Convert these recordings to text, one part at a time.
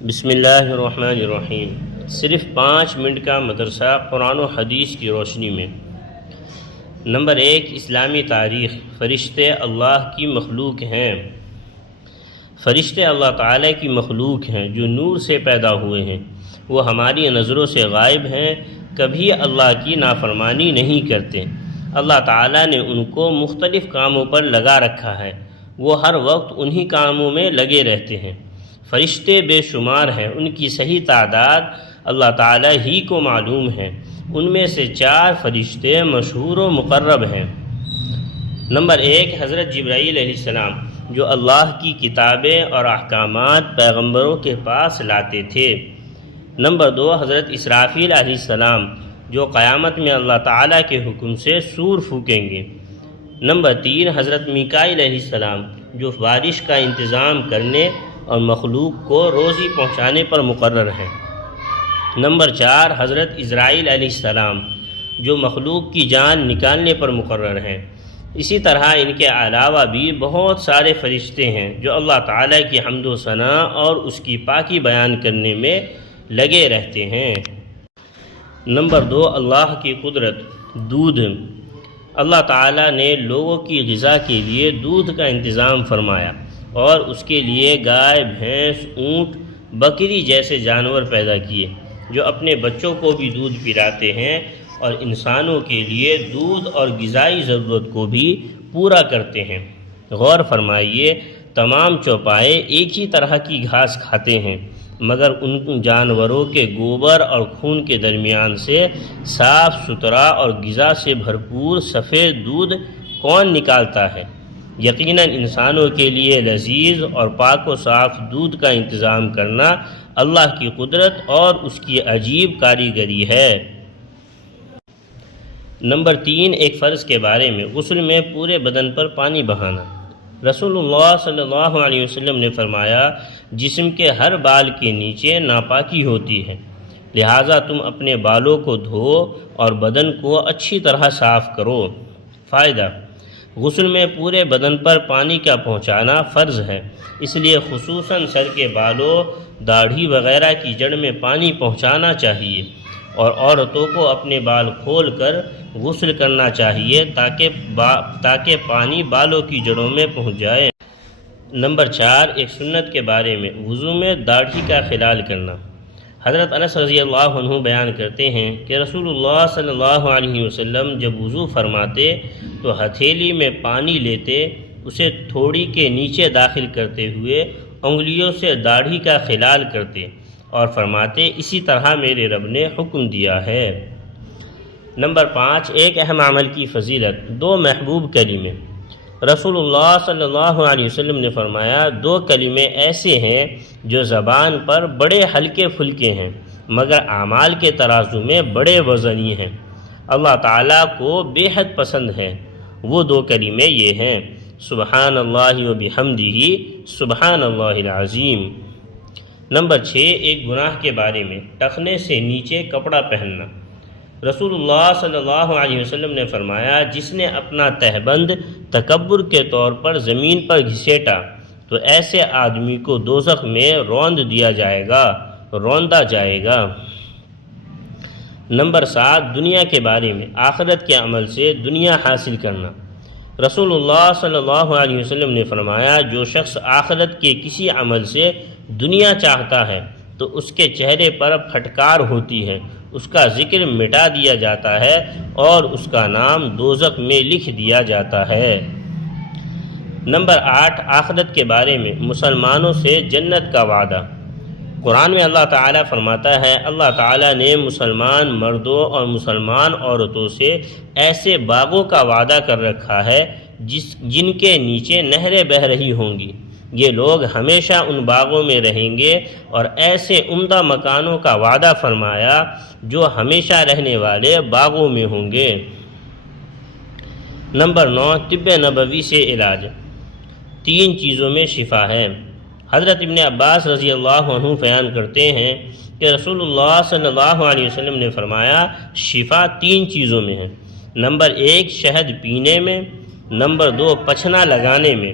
بسم اللہ الرحمن الرحیم۔ صرف 5 منٹ کا مدرسہ قرآن و حدیث کی روشنی میں۔ نمبر 1، اسلامی تاریخ۔ فرشتے اللہ کی مخلوق ہیں۔ فرشتے اللہ تعالیٰ کی مخلوق ہیں جو نور سے پیدا ہوئے ہیں۔ وہ ہماری نظروں سے غائب ہیں، کبھی اللہ کی نافرمانی نہیں کرتے۔ اللہ تعالیٰ نے ان کو مختلف کاموں پر لگا رکھا ہے، وہ ہر وقت انہی کاموں میں لگے رہتے ہیں۔ فرشتے بے شمار ہیں، ان کی صحیح تعداد اللہ تعالیٰ ہی کو معلوم ہے۔ ان میں سے 4 فرشتے مشہور و مقرب ہیں۔ نمبر 1، حضرت جبرائیل علیہ السلام، جو اللہ کی کتابیں اور احکامات پیغمبروں کے پاس لاتے تھے۔ نمبر 2، حضرت اسرافیل علیہ السلام، جو قیامت میں اللہ تعالیٰ کے حکم سے سور پھونکیں گے۔ نمبر 3، حضرت میکائیل علیہ السلام، جو بارش کا انتظام کرنے اور مخلوق کو روزی پہنچانے پر مقرر ہیں۔ نمبر 4، حضرت عزرائیل علیہ السلام، جو مخلوق کی جان نکالنے پر مقرر ہیں۔ اسی طرح ان کے علاوہ بھی بہت سارے فرشتے ہیں جو اللہ تعالیٰ کی حمد و ثناء اور اس کی پاکی بیان کرنے میں لگے رہتے ہیں۔ نمبر 2، اللہ کی قدرت۔ دودھ۔ اللہ تعالیٰ نے لوگوں کی غذا کے لیے دودھ کا انتظام فرمایا اور اس کے لیے گائے، بھینس، اونٹ، بکری جیسے جانور پیدا کیے جو اپنے بچوں کو بھی دودھ پلاتے ہیں اور انسانوں کے لیے دودھ اور غذائی ضرورت کو بھی پورا کرتے ہیں۔ غور فرمائیے، تمام چوپائے ایک ہی طرح کی گھاس کھاتے ہیں، مگر ان جانوروں کے گوبر اور خون کے درمیان سے صاف ستھرا اور غذا سے بھرپور سفید دودھ کون نکالتا ہے؟ یقیناً انسانوں کے لیے لذیذ اور پاک و صاف دودھ کا انتظام کرنا اللہ کی قدرت اور اس کی عجیب کاریگری ہے۔ نمبر 3، ایک فرض کے بارے میں، غسل میں پورے بدن پر پانی بہانا۔ رسول اللہ صلی اللہ علیہ وسلم نے فرمایا، جسم کے ہر بال کے نیچے ناپاکی ہوتی ہے، لہٰذا تم اپنے بالوں کو دھو اور بدن کو اچھی طرح صاف کرو۔ فائدہ: غسل میں پورے بدن پر پانی کا پہنچانا فرض ہے، اس لیے خصوصاً سر کے بالوں، داڑھی وغیرہ کی جڑ میں پانی پہنچانا چاہیے، اور عورتوں کو اپنے بال کھول کر غسل کرنا چاہیے تاکہ پانی بالوں کی جڑوں میں پہنچ جائے۔ نمبر 4، ایک سنت کے بارے میں، وضو میں داڑھی کا خلال کرنا۔ حضرت انس رضی اللہ عنہ بیان کرتے ہیں کہ رسول اللہ صلی اللہ علیہ وسلم جب وضو فرماتے تو ہتھیلی میں پانی لیتے، اسے تھوڑی کے نیچے داخل کرتے ہوئے انگلیوں سے داڑھی کا خلال کرتے اور فرماتے، اسی طرح میرے رب نے حکم دیا ہے۔ نمبر 5، ایک اہم عمل کی فضیلت، 2 محبوب کلمے۔ رسول اللہ صلی اللہ علیہ وسلم نے فرمایا، 2 کلمے ایسے ہیں جو زبان پر بڑے ہلکے پھلکے ہیں مگر اعمال کے ترازو میں بڑے وزنی ہیں، اللہ تعالیٰ کو بے حد پسند ہے۔ وہ 2 کلمے یہ ہیں، سبحان اللہ و بحمدہ، سبحان اللہ العظیم۔ نمبر 6، ایک گناہ کے بارے میں، ٹخنے سے نیچے کپڑا پہننا۔ رسول اللہ صلی اللہ علیہ وسلم نے فرمایا، جس نے اپنا تہبند تکبر کے طور پر زمین پر گھسیٹا تو ایسے آدمی کو دوزخ میں روندا جائے گا۔ نمبر 7، دنیا کے بارے میں، آخرت کے عمل سے دنیا حاصل کرنا۔ رسول اللہ صلی اللہ علیہ وسلم نے فرمایا، جو شخص آخرت کے کسی عمل سے دنیا چاہتا ہے تو اس کے چہرے پر پھٹکار ہوتی ہے، اس کا ذکر مٹا دیا جاتا ہے اور اس کا نام دوزخ میں لکھ دیا جاتا ہے۔ نمبر 8، آخرت کے بارے میں، مسلمانوں سے جنت کا وعدہ۔ قرآن میں اللہ تعالیٰ فرماتا ہے، اللہ تعالیٰ نے مسلمان مردوں اور مسلمان عورتوں سے ایسے باغوں کا وعدہ کر رکھا ہے جن کے نیچے نہریں بہہ رہی ہوں گی، یہ لوگ ہمیشہ ان باغوں میں رہیں گے، اور ایسے عمدہ مکانوں کا وعدہ فرمایا جو ہمیشہ رہنے والے باغوں میں ہوں گے۔ نمبر 9، طب نبوی سے علاج۔ 3 چیزوں میں شفا ہے۔ حضرت ابن عباس رضی اللہ عنہ بیان کرتے ہیں کہ رسول اللہ صلی اللہ علیہ وسلم نے فرمایا، شفا 3 چیزوں میں ہے۔ نمبر 1، شہد پینے میں۔ نمبر 2، پچھنا لگانے میں۔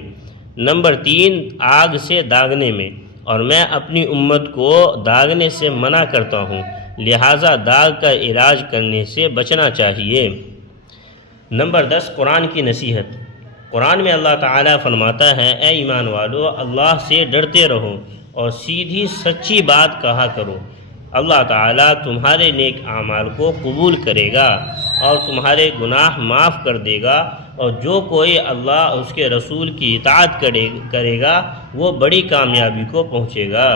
نمبر 3، آگ سے داغنے میں۔ اور میں اپنی امت کو داغنے سے منع کرتا ہوں، لہٰذا داغ کا علاج کرنے سے بچنا چاہیے۔ نمبر 10، قرآن کی نصیحت۔ قرآن میں اللہ تعالیٰ فرماتا ہے، اے ایمان والو، اللہ سے ڈرتے رہو اور سیدھی سچی بات کہا کرو، اللہ تعالیٰ تمہارے نیک اعمال کو قبول کرے گا اور تمہارے گناہ معاف کر دے گا، اور جو کوئی اللہ اور اس کے رسول کی اطاعت کرے گا وہ بڑی کامیابی کو پہنچے گا۔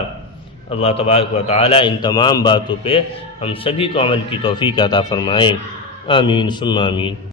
اللہ تبارک و تعالیٰ ان تمام باتوں پہ ہم سبھی کو عمل کی توفیق عطا فرمائیں، آمین ثم آمین۔